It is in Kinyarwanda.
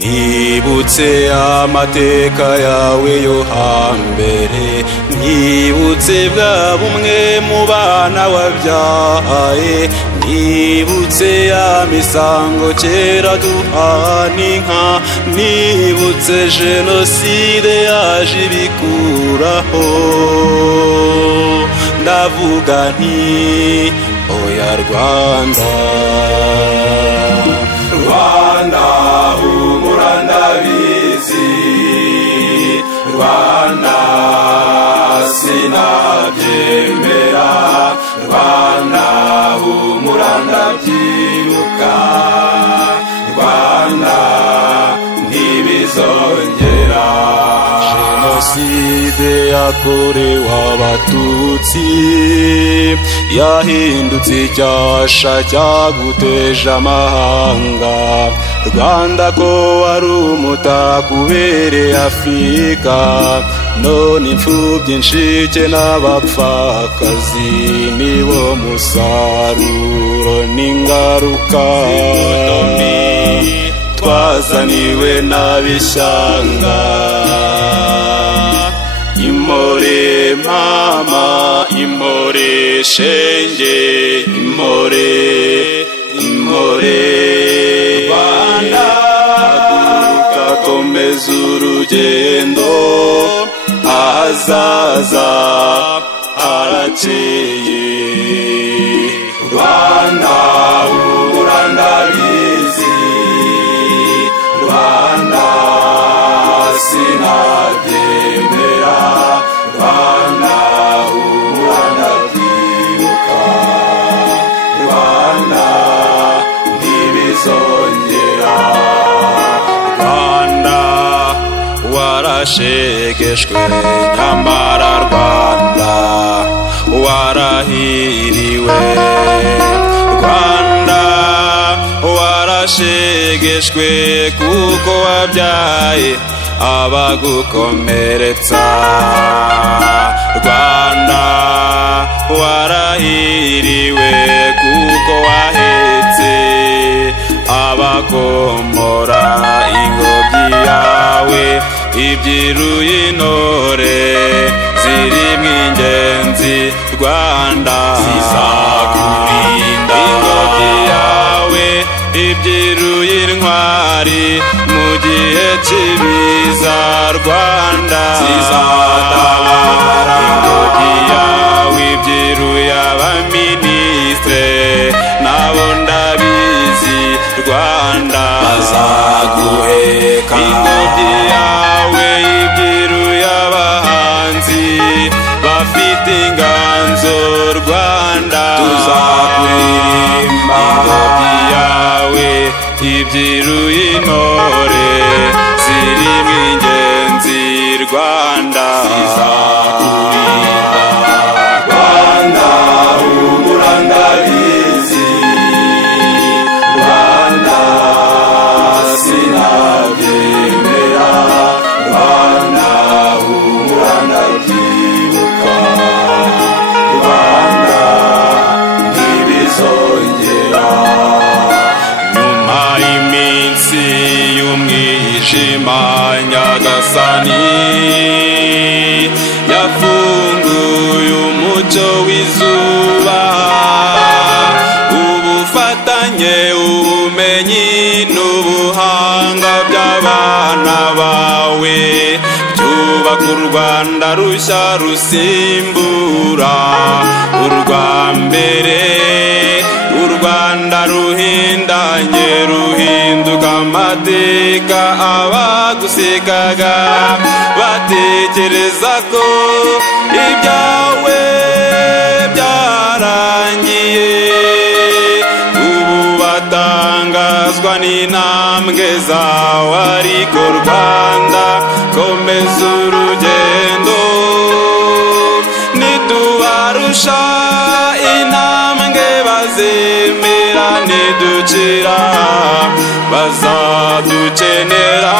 nibutse amateka yawe yo hambere, nibutse bwa bumwe mu bana wabyaye, nibutse ya misango kera duhana inka, nibutse jenoside yaje ibikuraho. Ndavuga nti oya Rwanda, Rwanda humura ndabizi, Rwanda sinabyemera, Rwanda humura ndabyibuka, Rwanda ntibizongera. Jenoside yakorewe Abatutsi yahindutse icyasha cyaguteje amahanga. Rwanda ko wari umutako ubereye Afurika, none imfubyi incike n'abapfakazi nibo musaruro n'ingaruka twazaniwe n'abishyanga. Impore mama, impore shenge, impore, impore Rwanda, haguruka komeza urugendo, ahazaza harakeye. Rwanda humura ndabizi, Rwanda sinabyemera, Rwanda humura ndabyibuka, Rwanda ntibizongera. Rwanda warashegeshwe nyamara Rwanda warahiriwe, Rwanda warashegeshwe kuko wabyaye abagukomeretsa, Rwanda warahiriwe kuko wahetse abakomora ingobyi yawe. Ibyiruye intore zirimo ingenzi, Rwanda zizakurinda. Ingobyi yawe ibyiruye intwari mu gihe cy'ibiza, Rwanda zizatabara. Ingobyi yawe ibyiruye abaminisitire nabo ndabizi, Rwanda bazaguheka. Ingobyi yawe ibyiruye abahanzi bafite inganzo, Rwanda tuzakuririmba. Ingobyi yawe ibyiruye intore zirimo ingenzi, Rwanda zizakurinda. Rwanda humura ndabizi, Rwanda sinabyemera, Rwanda humura ndabyibuka, Rwanda ntibizongera. Nyuma y'iminsi y'umwijima, Nyagasani yafunguye umucyo w'izuba. Ubufatanye, ubumenyi n'ubuhanga by'abana bawe byubaka u Rwanda rushya rusimbura urwa mbere. U Rwanda ruhindanye ruhinduka amateka, abagusekaga batekereza ko ibyawe byarangiye, ubu batangazwa n'intambwe zawe. Ariko Rwanda komeza urugendo, nitubarusha intambwe bazemera, nidukira bazadukenera.